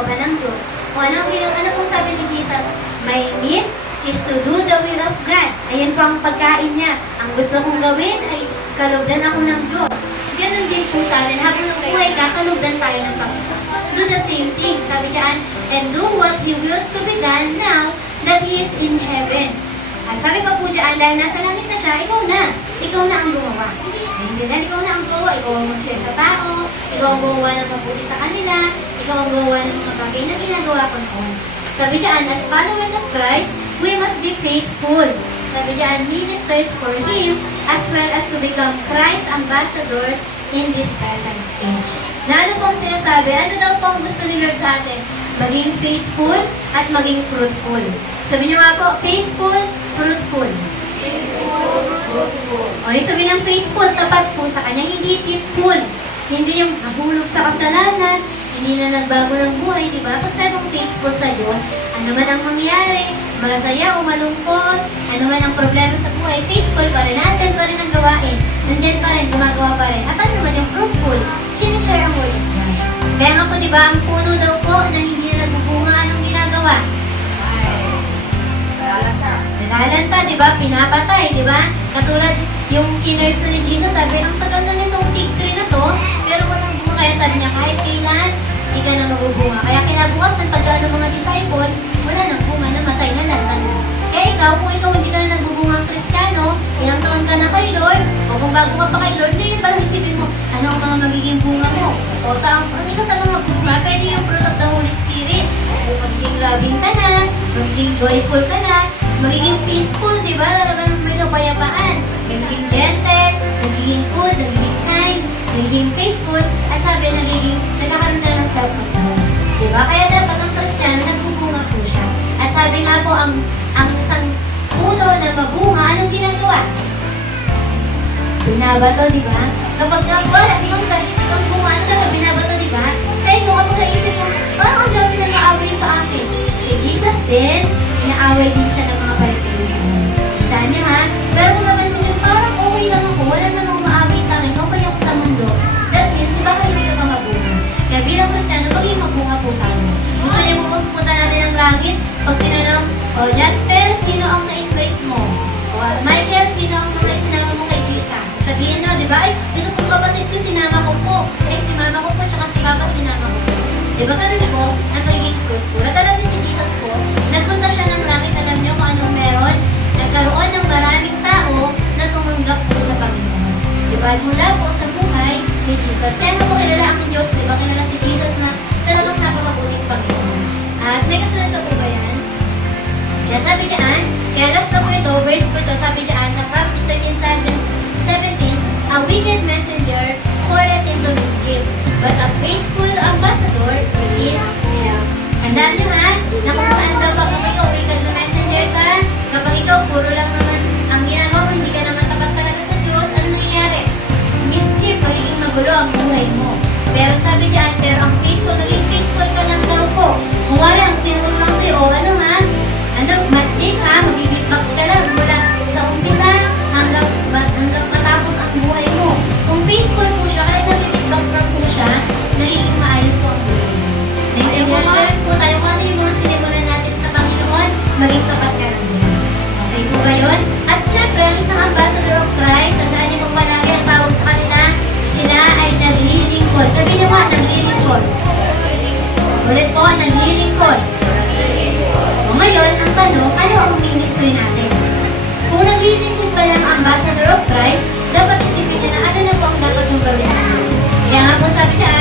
kalooban ng Diyos. Kung ano pong sabi ni Jesus, my meat is to do the will of God. Ayan po ang pagkain niya. Ang gusto kong gawin ay kalugdan ako ng Diyos. Ganun din po sa atin. Habang buhay ka, kalugdan tayo ng Panginoon. Do the same thing. Sabi diyan, and do what He wills to be done now that He is in heaven. At sabi pa po diyan, dahil nasa langit na siya, ikaw na. Ikaw na ang gumawa. Dahil ikaw na ang gumawa, ikaw ang mag-share sa tao, ikaw ang gumawa ng mabuti sa kanila, ikaw ang gumawa ng mga bagay na ginagawa ko noon. Sabi diyan, as followers of Christ, we must be faithful. Sabi diyan, ministers for Him, as well as to become Christ ambassadors in this present age. Na ano pong sinasabi? Ano daw pong gusto ni Lord sa atin? Maging faithful at maging fruitful. Sabi niyo nga po, faithful, fruitful. O, sabi ng faithful, tapat po sa Kanya, hindi faithful. Hindi yung nahulog sa kasalanan, hindi na nagbago ng buhay, di ba? Pag sabi mong faithful sa Diyos, ano man ang mangyari, masaya o malungkot, ano man ang problema sa buhay, faithful pa rin, natin pa rin ang gawain, nandiyan pa rin, gumagawa pa rin. At ano naman yung fruitful, sinishare ang word of God. Kaya nga po, di ba, ang puno daw po na hindi nagbubunga, anong ginagawa? Nalalanta, di ba? Pinapatay, di ba? Katulad yung kinurse na ni Jesus, sabi, ang tagal na nitong fig tree na to, pero walang bunga. Kaya sabi niya, kahit kailan, hindi ka na magbubunga. Kaya kinabukasan, pagka ng mga disciple, wala nang bunga, namatay na lang. Kaya ikaw, kung ikaw hindi ka na nagbubunga ang Kristiyano, ilang taon ka na kay Lord, o kung bago ka pa kay Lord, hindi yun parang isipin mo, ano ang mga magiging bunga mo? O sa ang isa sa mga bunga, pwede yung fruit of the Holy Spirit. O magiging loving ka na, magiging joyful ka na, magiging peaceful, di ba? Talagang may kapayapaan. Magiging gentle, magiging good, magiging kind, magiging faithful, at sabi, nagkakaroon na ng self-control. Di ba? Kaya dapat ang Kristiyano, nagbubunga po siya. At sabi nga po, ang isang puno na mabunga, anong ginagawa? Binabato, di ba? Kapag wala, ang bunga, ano binabato, di ba? Kaya ito, kapag naisip mo, parang ang dami na naaway sa akin. Si Jesus din, inaaway din siya ng mga Pariseo. Saan niya ha? Pero kung napansin niyo, parang okay lang ako, wala namang maaway sa akin, okay ako sa mundo. That means, baka hindi ka mabunga. Kaya bilang Kristiyano, maging mabunga po tayo. Gusto niyo pupunta natin ang langit? Pag tinanong, Jasper, sino ang na-invite mo? Michael, sino ang mga isinama mo kay Jesus? Sabihin na, di ba? Ay, dito po kapatid ko, sinama ko po. Si mama ko po, tsaka si papa, sinama ko po. Di ba ganun po, ang magiging fruitful? At alam niyo si Jesus po, nagpunta siya ng langit, alam niyo kung anong meron? Nagkaroon ng maraming tao na tumanggap po sa Panginoon. Di ba? Mula po sa buhay ni Jesus. Kaya nga po kilala ang Diyos, di ba? Kilala si Jesus na talagang napakabuting Panginoon. At may kasunod na po ba yan? Kaya sabi diyan, kaya last na po ito, verse po ito, sabi diyan sa Proverbs 13:17, a wicked messenger poureth into mischief, but a faithful ambassador is help. Tandaan nyo ha, na kung saan daw kapag ikaw wicked na messenger ka, kapag ikaw puro lang naman ang ginagawa mo, hindi ka naman tapat talaga sa Diyos, ano nangyayari? Mischief, magiging magulo ang buhay mo. Pero sabi diyan, pero ang faithful, naging faithful ka lang daw po. Kung wala, ang tinuro lang sa'yo, ano ha? Magic ha, mag-beatbox ka lang mula sa umpisa hanggang matapos ang buhay mo. Kung faithful po siya, kahit nag-beatbox lang po siya, nagiging maayos po ang buhay mo. Nag-encourage po tayo kung ano yung mga sinimulan natin sa Panginoon, maging tapat ka lang din. Okay po ba yun? At syempre, ang isang ambassador of Christ, tandaan niyo pong palagi ang tawag sa kanila, sila ay naglilingkod. Sabi niyo nga, naglilingkod. Ulit po, naglilingkod. Ngayon, ang tanong, ano ang ministry natin? Kung naglilingkod ka ng ambassador of Christ, dapat isipin niya na ano na po ang dapat mong gawin natin. Kaya nga po sabi niya,